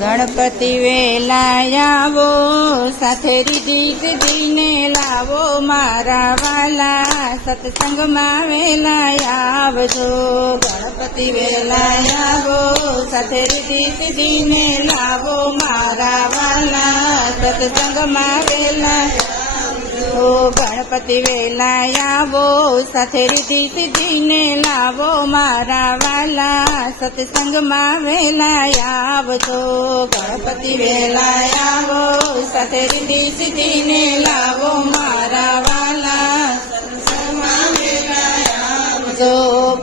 ગણપતિ વેલા આવો, સાથે રીધી સિદ્ધિને લાવો, મારા વાલા સત્સંગમાં વેલા આવજો. ગણપતિ વેલા આવો, સાથે રીધી સિદ્ધિને લાવો, મારા વાલા સત્સંગમાં વેલા. ઓ ગણપતિ વેલા આવો, સાથે રીધી સિદ્ધિને લાવો, મારા વાલા સત્સંગમાં વેલા આવજો. ગણપતિ વેલા આવો, સાથે રીધી સિદ્ધિને લાવો, મારા વાલા સત્સંગમાં વેલા આવજો.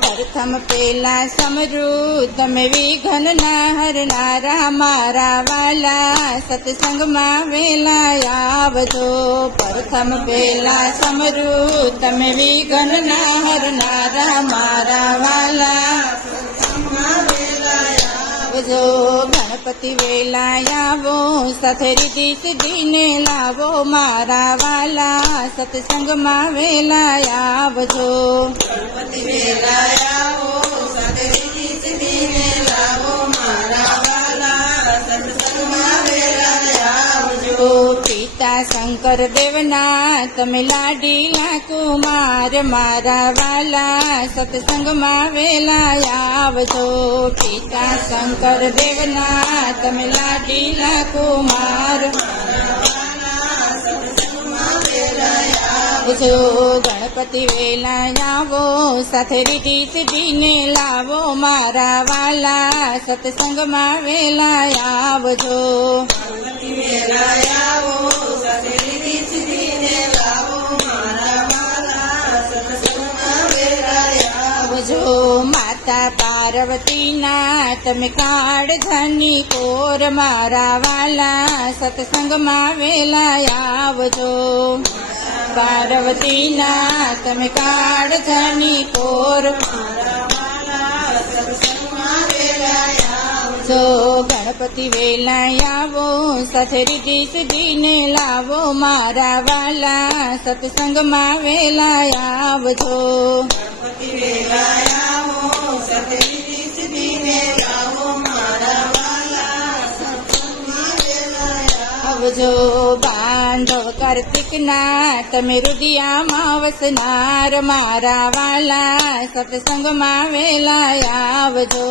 પ્રથમ પેલા સમરું તમે વિઘ્નના હરનારા, મારા વાલા સત્સંગમાં વેલા આવજો. પ્રથમ પેલા સમરું તમે વિઘ્નના હરનારા, મારા વાલા સત્સંગમાં વેલા આવજો. ગણપતિ વેલા આવો, સાથે રીધી સિદ્ધિને લાવો, મારા વાલા સત્સંગમાં વેલા આવજો. ગણપતિ વેલા આવો, સાથે રીધી સિદ્ધિને લાવો, મારા વાલા સત્સંગમાં વેલા આવજો. પિતા શંકર દેવના તમે લાડીલા કુમાર, મારા વાલા સત્સંગમાં વેલા આવજો. પિતા શંકર દેવના તમે લાડીલા કુમાર, ગણપતિ વેલા આવો, સાથે રીધી સિદ્ધિને લાવો, મારા વાલા સત્સંગમાં વેલા આવજો. ગણપતિ વેલા આવો, સાથે રીધી સિદ્ધિને લાવો, મારા વાલા સત્સંગમાં વેલા આવજો. માતા પાર્વતીના તમે કાળધાની કોર, મારા વાલા સત્સંગમાં વેલા આવજો. પાર્વતીના તમે કાળધાની કોર, મારા વાલા સત્સંગમાં વેલા આવજો. ગણપતિ વેલા આવો, સાથે રીધી સિદ્ધિને લાવો, મારા વાલા સત્સંગમાં વેલા આવજો. ગણપતિ વેલા આવો, સાથે રીધી સિદ્ધિને લાવો, મારા વાલા સત્સંગમાં વેલા આવજો. બાંધવ કાર્તિકના તમે રુદિયામાં વસનાર, મારા વાલા સત્સંગમાં વેલા આવજો.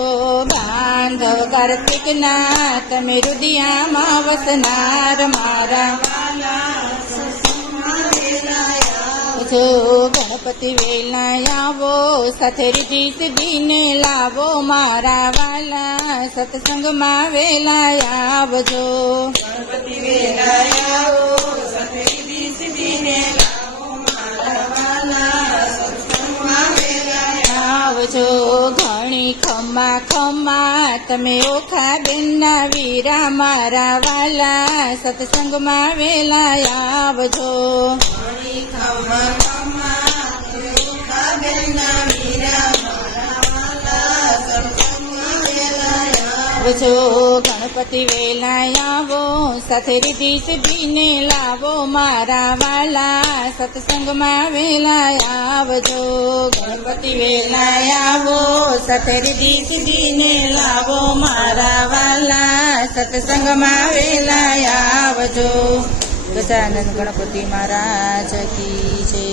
બાંધવ કાર્તિકના તમે રુદિયામાં વસનાર, મારા વાલા સત્સંગમાં વેલા આવજો. ગણપતિ વેલા આવો, સાથે રીધી સિદ્ધિને લાવો, મારા વાલા સત્સંગમાં વેલા આવજો. ગણપતિ વેલા આવો, સાથે રીધી સિદ્ધિને લાવો, મારા વાલા સત્સંગમાં વેલા આવજો. ઘણી ખમ્મા ખમ્મા તમે ઓખા બેનના વીરા, મારા વાલા સત્સંગમાં વેલા આવજો. ઘણી ખમ્મા ખમ્મા તમે ઓખા બેનના વીરા, મારા વાલા સત્સંગમાં વેલા આવજો. ગણપતિ વેલા આવો, સાથે રીધી સિદ્ધિને લાવો, મારા વાલા સત્સંગમાં વેલા આવજો. ગણપતિ વેલા આવો, સાથે રીધી સિદ્ધિને લાવો, મારા વાલા સત્સંગમાં વેલા આવજો. ગજાનંદ ગણપતિ મહારાજ કી જય.